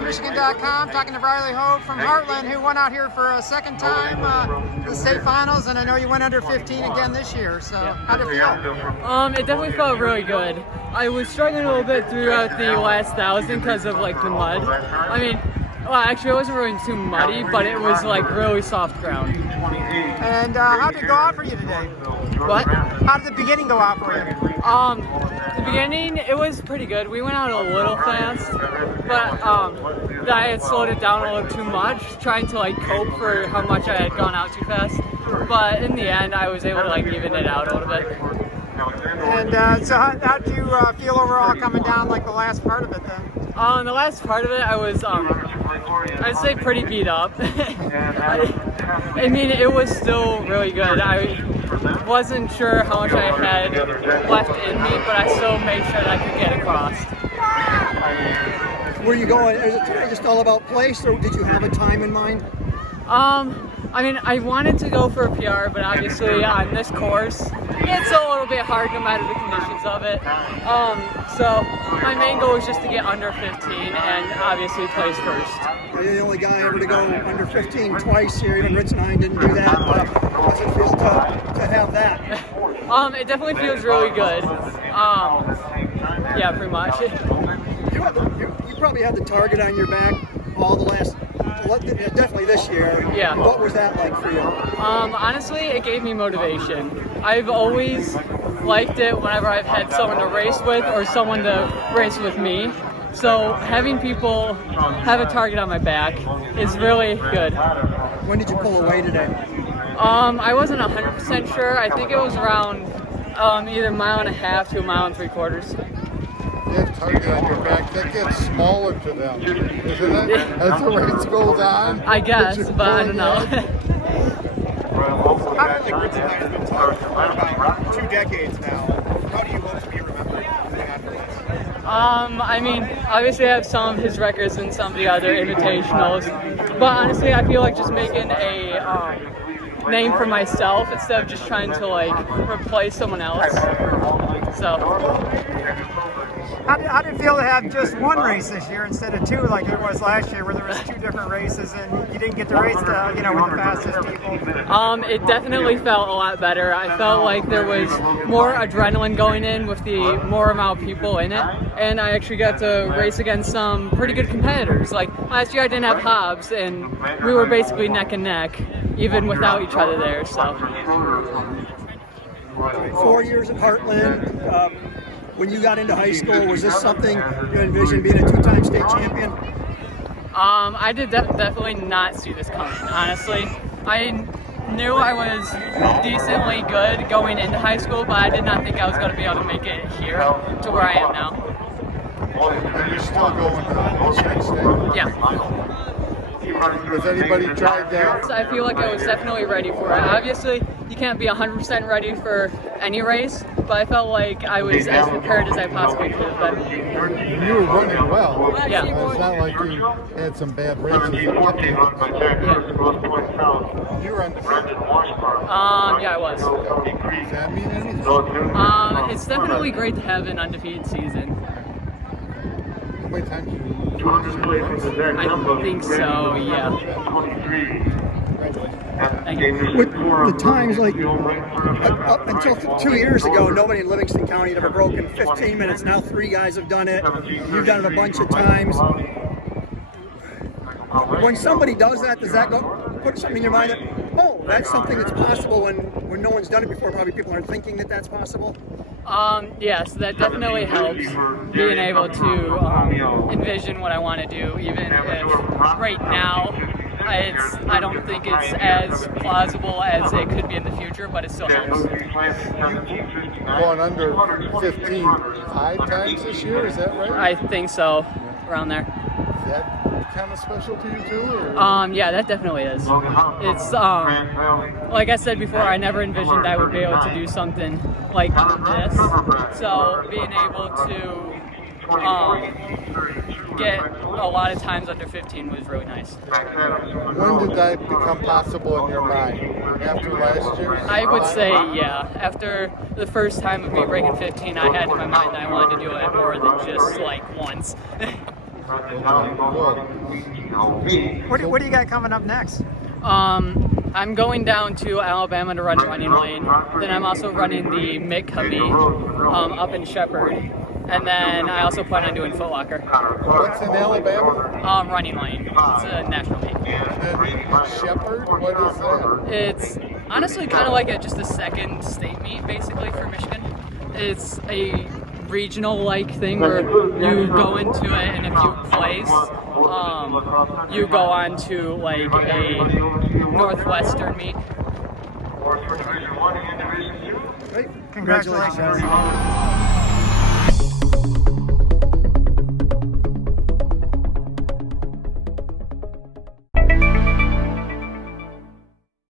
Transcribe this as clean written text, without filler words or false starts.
ProudMichigan.com, talking to Riley Hough from Hartland, who went out here for a second time the state finals, and I know you went under 15 again this year. So how'd it feel? It definitely felt really good. I was struggling a little bit throughout the last 1,000 because of like the mud. I mean, well, actually, it wasn't really too muddy, but it was like really soft ground. And how did it go out for you today? What? How did the beginning go out for you? The beginning, it was pretty good. We went out a little fast, but I had slowed it down a little too much, trying to like cope for how much I had gone out too fast. But in the end, I was able to like even it out a little bit. And so how did you feel overall coming down like the last part of it then? The last part of it, I was, I'd say pretty beat up. I mean, it was still really good. I wasn't sure how much I had left in me, but I still made sure that I could get across. Where you going? Is it just all about place, or did you have a time in mind? I mean, I wanted to go for a PR, but obviously on this course, it's a little bit hard no matter the conditions of it. So my main goal was just to get under 15 and obviously place first. You're the only guy ever to go under 15 twice here. Even Ritzenheim didn't do that. How does it feel to have that? It definitely feels really good. Yeah, pretty much. You probably had the target on your back all the last. Definitely this year. Yeah. What was that like for you? Honestly, it gave me motivation. I've always liked it whenever I've had someone to race with or someone to race with me. So having people have a target on my back is really good. When did you pull away today? I wasn't 100% sure. I think it was around either a mile and a half to a mile and 3/4. That target on your back, that gets smaller to them, isn't it? As the race goes on. I guess, but I don't know. Ritzenheim has been talking for about 2 decades now. How do you hope to be remembered after this? I mean, obviously I have some of his records and some of the other invitationals, but honestly I feel like just making a name for myself instead of just trying to like replace someone else. So. How did it feel to have just one race this year instead of 2 like it was last year, where there was 2 different races and you didn't get to race with the fastest people? It definitely felt a lot better. I felt like there was more adrenaline going in with the more amount of people in it, and I actually got to race against some pretty good competitors. Like last year I didn't have Hobbs, and we were basically neck and neck, even without each other there. So. 4 years at Hartland. When you got into high school, was this something you envisioned, being a 2-time state champion? I did definitely not see this coming, honestly. I knew I was decently good going into high school, but I did not think I was going to be able to make it here to where I am now. And you're still going to state? Yeah. Has anybody tried that? So I feel like I was definitely ready for it. Obviously, you can't be 100% ready for any race, but I felt like I was as prepared as I possibly could have been. You were running well. Yeah. It's not like you had some bad races. Yeah. You were undefeated. Yeah, I was. Does that mean anything? It's definitely great to have an undefeated season. How many times did you lose? I think so, yeah. With the times, like up until 2 years ago, nobody in Livingston County had ever broken 15 minutes. Now 3 guys have done it. You've done it a bunch of times. When somebody does that, does that put something in your mind that, oh, that's something that's possible when no one's done it before? Probably people aren't thinking that that's possible. Yes, that definitely helps, being able to envision what I want to do, even if right now I don't think it's as plausible as it could be in the future, but it still helps. You've gone under 15 5 times this year, is that right? I think so, around there. Is that kind of special to you too? Or? Yeah, that definitely is. It's like I said before, I never envisioned I would be able to do something like this. So being able to get a lot of times under 15 was really nice. When did that become possible in your mind? After last year? I would say, yeah. After the first time of me breaking 15, I had in my mind that I wanted to do it more than just like once. What do you got coming up next? I'm going down to Alabama to run running lane. Then I'm also running the MHSAA up in Shepherd. And then I also plan on doing Foot Locker. What's in Alabama? Running lane. It's a national meet. And Shepherd? What is that? It's honestly kind of like just a second state meet, basically, for Michigan. It's a regional-like thing where you go into it, and if you place, you go on to like a Northwestern meet. Congratulations.